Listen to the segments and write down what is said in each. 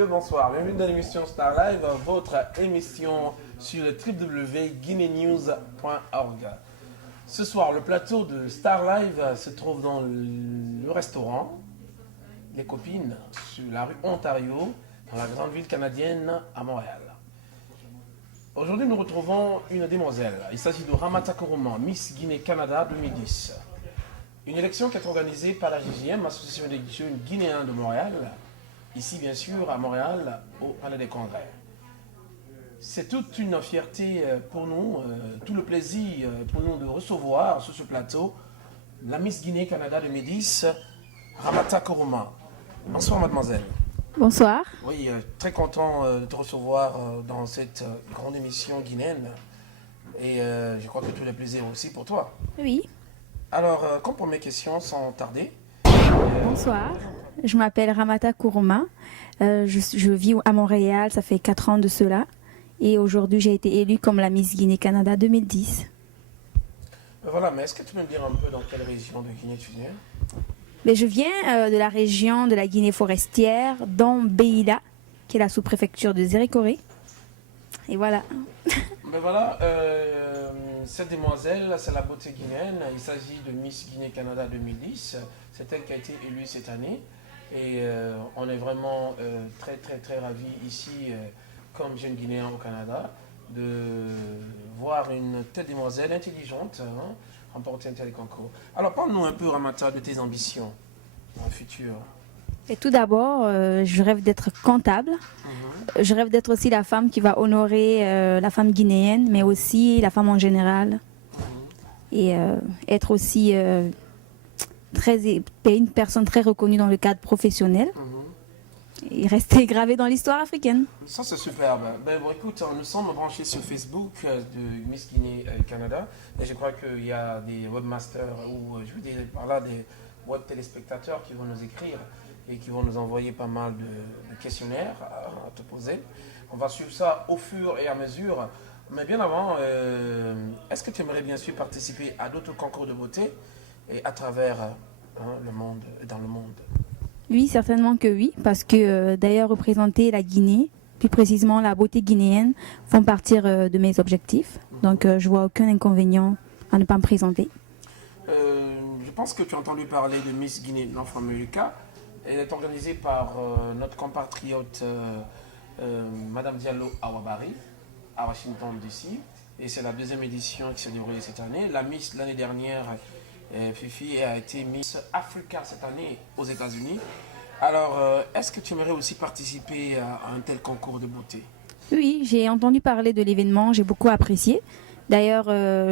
messieurs, bonsoir. Bienvenue dans l'émission Star Live, votre émission sur le www.guineanews.org. Ce soir, le plateau de Star Live se trouve dans le restaurant Les Copines, sur la rue Ontario, dans la grande ville canadienne à Montréal. Aujourd'hui, nous retrouvons une demoiselle. Il s'agit de Ramata Kourouma, Miss Guinée-Canada 2010. Une élection qui est organisée par la GGM, Association des jeunes guinéens de Montréal, ici bien sûr à Montréal, au Palais des Congrès. C'est toute une fierté pour nous, tout le plaisir pour nous de recevoir sur ce plateau la Miss Guinée-Canada 2010, Ramata Kourouma. Bonsoir mademoiselle. Bonsoir. Oui, très content de te recevoir dans cette grande émission guinéenne. Et je crois que tout le plaisir aussi pour toi. Oui. Alors, comme première question, sans tarder. Bonsoir. Je m'appelle Ramata Kourouma. Je vis à Montréal, ça fait 4 ans de cela. Et aujourd'hui, j'ai été élue comme la Miss Guinée-Canada 2010. Voilà, mais est-ce que tu peux me dire un peu dans quelle région de Guinée tu viens? Mais je viens de la région de la Guinée forestière, dans Beila, qui est la sous-préfecture de Zérékoré. Et voilà. Ben voilà, cette demoiselle, c'est la beauté guinéenne. Il s'agit de Miss Guinée-Canada 2010. C'est elle qui a été élue cette année. Et on est vraiment très, très, très ravis ici, comme jeune Guinéen au Canada, de voir une telle demoiselle intelligente remporter un tel concours. Alors, parle-nous un peu, Ramata, de tes ambitions dans le futur. Et tout d'abord, je rêve d'être comptable. Je rêve d'être aussi la femme qui va honorer la femme guinéenne, mais aussi la femme en général. Et être aussi une personne très reconnue dans le cadre professionnel. Et rester gravée dans l'histoire africaine. Ça, c'est superbe. Ben, bon, écoute, nous sommes branchés sur Facebook de Miss Guinée Canada. Et je crois qu'il y a des webmasters, ou je veux dire par là, des web téléspectateurs qui vont nous écrire et qui vont nous envoyer pas mal de questionnaires à te poser. On va suivre ça au fur et à mesure. Mais bien avant, est-ce que tu aimerais bien sûr participer à d'autres concours de beauté et à travers le monde, dans le monde? Oui, certainement que oui, parce que d'ailleurs représenter la Guinée, plus précisément la beauté guinéenne, font partie de mes objectifs. Donc je vois aucun inconvénient à ne pas me présenter. Je pense que tu as entendu parler de Miss Guinée Nord-America. Elle est organisée par notre compatriote Madame Diallo Awabari à Washington DC. Et c'est la deuxième édition qui s'est déroulée cette année. La Miss l'année dernière, Fifi, a été Miss Africa cette année aux États-Unis. Alors, est-ce que tu aimerais aussi participer à un tel concours de beauté? Oui, j'ai entendu parler de l'événement, j'ai beaucoup apprécié. D'ailleurs,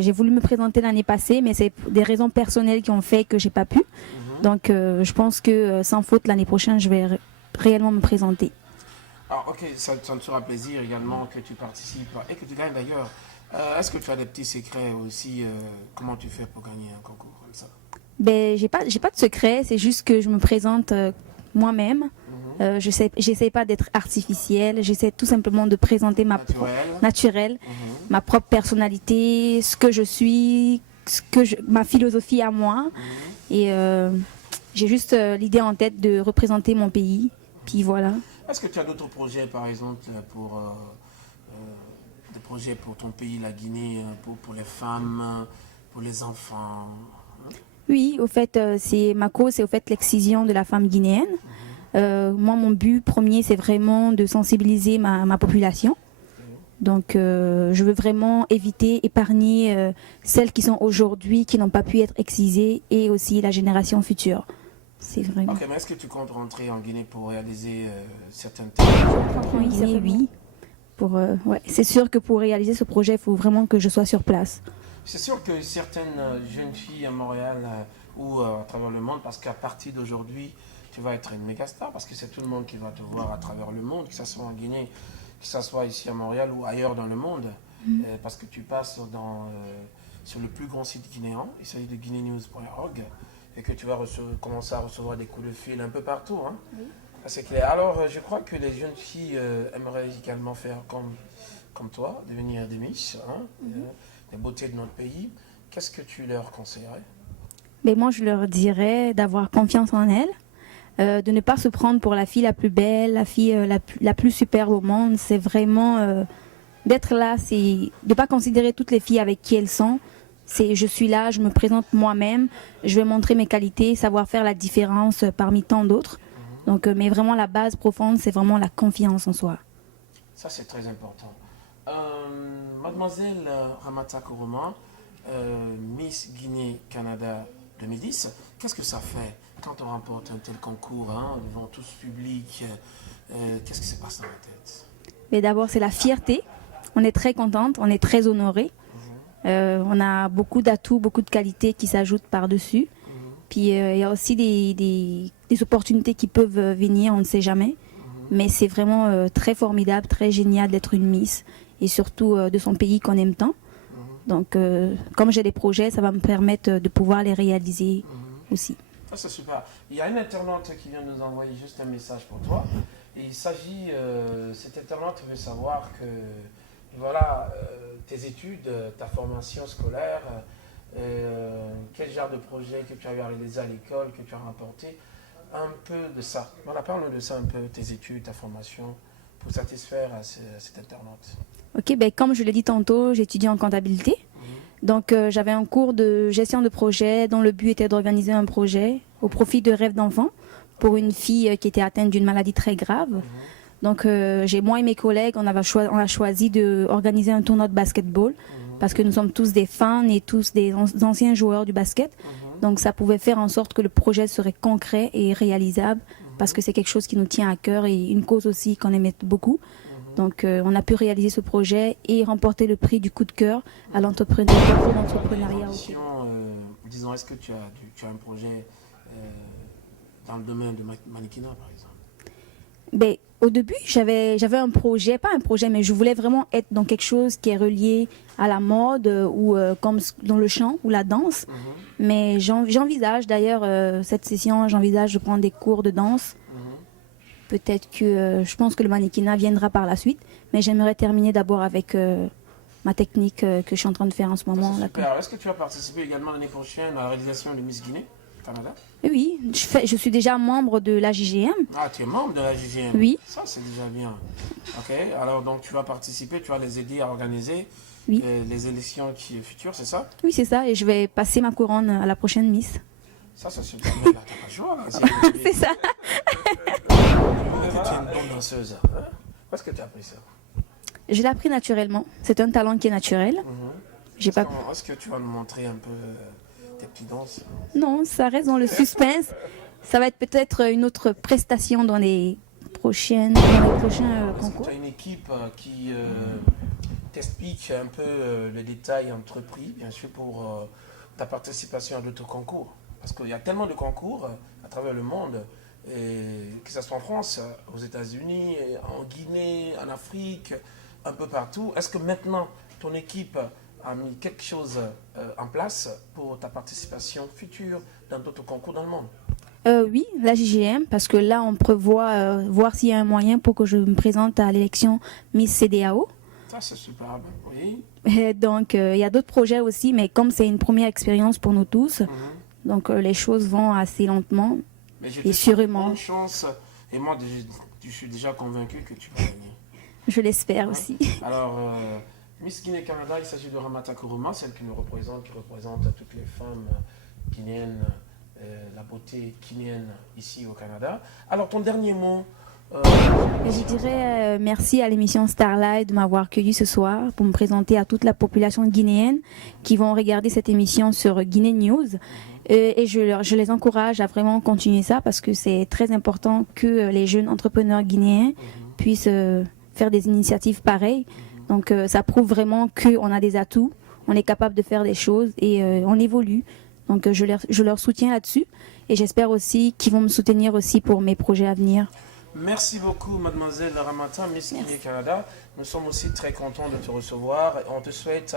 j'ai voulu me présenter l'année passée, mais c'est des raisons personnelles qui ont fait que j'ai pas pu. Donc, je pense que sans faute, l'année prochaine, je vais réellement me présenter. Alors, ok, ça me fera plaisir également que tu participes et que tu gagnes d'ailleurs. Est-ce que tu as des petits secrets aussi? Comment tu fais pour gagner un concours comme ça? Ben, j'ai pas de secret, c'est juste que je me présente moi-même. J'essaie pas d'être artificielle, j'essaie tout simplement de présenter naturelle, ma propre personnalité, ce que je suis, ma philosophie à moi. Et j'ai juste l'idée en tête de représenter mon pays. Puis voilà. Est-ce que tu as d'autres projets, par exemple, des projets pour ton pays, la Guinée, pour les femmes, pour les enfants? Oui, au fait, ma cause, c'est au fait l'excision de la femme guinéenne. Moi, mon but premier, c'est vraiment de sensibiliser ma population. Donc, je veux vraiment épargner celles qui sont aujourd'hui, qui n'ont pas pu être excisées, et aussi la génération future. C'est vraiment... Ok, mais est-ce que tu comptes rentrer en Guinée pour réaliser certaines Oui. Ouais. C'est sûr que pour réaliser ce projet, il faut vraiment que je sois sur place. C'est sûr que certaines jeunes filles à Montréal ou à travers le monde, parce qu'à partir d'aujourd'hui, tu vas être une méga star, parce que c'est tout le monde qui va te voir à travers le monde, que ce soit en Guinée, que ce soit ici à Montréal ou ailleurs dans le monde, parce que tu passes sur le plus grand site guinéen, il s'agit de guineanews.org, et que tu vas commencer à recevoir des coups de fil un peu partout. Oui. C'est clair. Alors, je crois que les jeunes filles aimeraient également faire comme toi, devenir des Miss, des beautés de notre pays. Qu'est-ce que tu leur conseillerais? Mais moi, je leur dirais d'avoir confiance en elles, de ne pas se prendre pour la fille la plus belle, la fille la plus superbe au monde. C'est vraiment d'être là, c'est de ne pas considérer toutes les filles avec qui elles sont. C'est je suis là, je me présente moi-même, je vais montrer mes qualités, savoir faire la différence parmi tant d'autres. Donc, mais vraiment la base profonde, c'est vraiment la confiance en soi. Ça, c'est très important. Mademoiselle Ramata Koroma, Miss Guinée-Canada 2010, qu'est-ce que ça fait quand on remporte un tel concours devant tout ce public? Qu'est-ce qui se passe dans la tête? Mais d'abord, c'est la fierté. On est très contente, on est très honoré. On a beaucoup d'atouts, beaucoup de qualités qui s'ajoutent par-dessus. Puis il y a aussi des opportunités qui peuvent venir, on ne sait jamais. Mais c'est vraiment très formidable, très génial d'être une Miss et surtout de son pays qu'on aime tant. Donc, comme j'ai des projets, ça va me permettre de pouvoir les réaliser aussi. Ça, c'est super. Il y a une internaute qui vient nous envoyer juste un message pour toi. Et il s'agit, cette internaute veut savoir que, voilà, tes études, ta formation scolaire, quel genre de projet que tu as réalisé à l'école, que tu as remporté, un peu de ça. Voilà, parle de ça un peu, tes études, ta formation, pour satisfaire à cette internaute. Ok, ben, comme je l'ai dit tantôt, j'étudie en comptabilité. Donc, j'avais un cours de gestion de projet dont le but était d'organiser un projet au profit de rêves d'enfants pour une fille qui était atteinte d'une maladie très grave. Donc, moi et mes collègues, on a choisi d'organiser un tournoi de basketball parce que nous sommes tous des fans et tous des anciens joueurs du basket. Donc, ça pouvait faire en sorte que le projet serait concret et réalisable parce que c'est quelque chose qui nous tient à cœur et une cause aussi qu'on aimait beaucoup. Donc, on a pu réaliser ce projet et remporter le prix du coup de cœur à l'entrepreneuriat. Disons, est-ce que tu as un projet dans le domaine de mannequinat, par exemple? Ben, au début, j'avais un projet, pas un projet, mais je voulais vraiment être dans quelque chose qui est relié à la mode ou comme dans le chant ou la danse. Mais j'envisage d'ailleurs, cette session, j'envisage de prendre des cours de danse. Peut-être que je pense que le mannequinat viendra par la suite, mais j'aimerais terminer d'abord avec ma technique que je suis en train de faire en ce moment. Super. Est-ce que tu vas participer également l'année prochaine à la réalisation de Miss Guinée Canada? Oui, je suis déjà membre de la JGM. Ah, tu es membre de la JGM? Oui. Ça, c'est déjà bien. Ok, alors donc tu vas participer, tu vas les aider à organiser les élections futures, c'est ça? Oui, c'est ça, et je vais passer ma couronne à la prochaine Miss. Ça, c'est super. Là, t'as pas le choix. C'est ça. Tu es une bonne danseuse. Où est-ce que tu as appris ça? Je l'ai appris naturellement. C'est un talent qui est naturel. Est-ce que tu vas nous montrer un peu tes petites danses? Non, ça reste dans le suspense. Ça va être peut-être une autre prestation dans les prochains concours. Tu as une équipe qui t'explique un peu les détails entrepris, bien sûr, pour ta participation à d'autres concours. Parce qu'il y a tellement de concours à travers le monde, que ce soit en France, aux États-Unis, en Guinée, en Afrique, un peu partout. Est-ce que maintenant, ton équipe a mis quelque chose en place pour ta participation future dans d'autres concours dans le monde? Oui, la JGM, parce que là, on prévoit voir s'il y a un moyen pour que je me présente à l'élection Miss CDAO. Ça, c'est superbe, oui. Donc, il y a d'autres projets aussi, mais comme c'est une première expérience pour nous tous, donc les choses vont assez lentement et sûrement. Bonne chance, et moi, je suis déjà convaincu que tu vas gagner. Je l'espère aussi. Alors, Miss Guinée-Canada, il s'agit de Ramata Koroma, celle qui nous représente, qui représente toutes les femmes guinéennes, la beauté guinéenne ici au Canada. Alors, ton dernier mot? Je dirais merci à l'émission Starlight de m'avoir accueilli ce soir pour me présenter à toute la population guinéenne qui vont regarder cette émission sur Guinée News. Et je les encourage à vraiment continuer ça parce que c'est très important que les jeunes entrepreneurs guinéens puissent faire des initiatives pareilles. Donc ça prouve vraiment qu'on a des atouts, on est capable de faire des choses et on évolue. Donc je leur soutiens là-dessus et j'espère aussi qu'ils vont me soutenir aussi pour mes projets à venir. Merci beaucoup, mademoiselle Ramata, Miss Guinée-Canada. Nous sommes aussi très contents de te recevoir. On te souhaite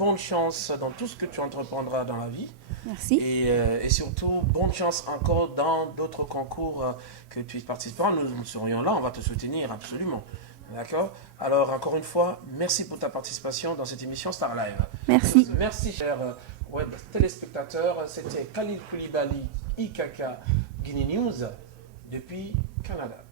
bonne chance dans tout ce que tu entreprendras dans la vie. Merci. Et surtout, bonne chance encore dans d'autres concours que tu participeras. Nous serions là, on va te soutenir absolument. D'accord? Alors, encore une fois, merci pour ta participation dans cette émission Star Live. Merci. Merci, chers web téléspectateurs. C'était Khalil Koulibaly, IKK Guinée News. depuis Canada.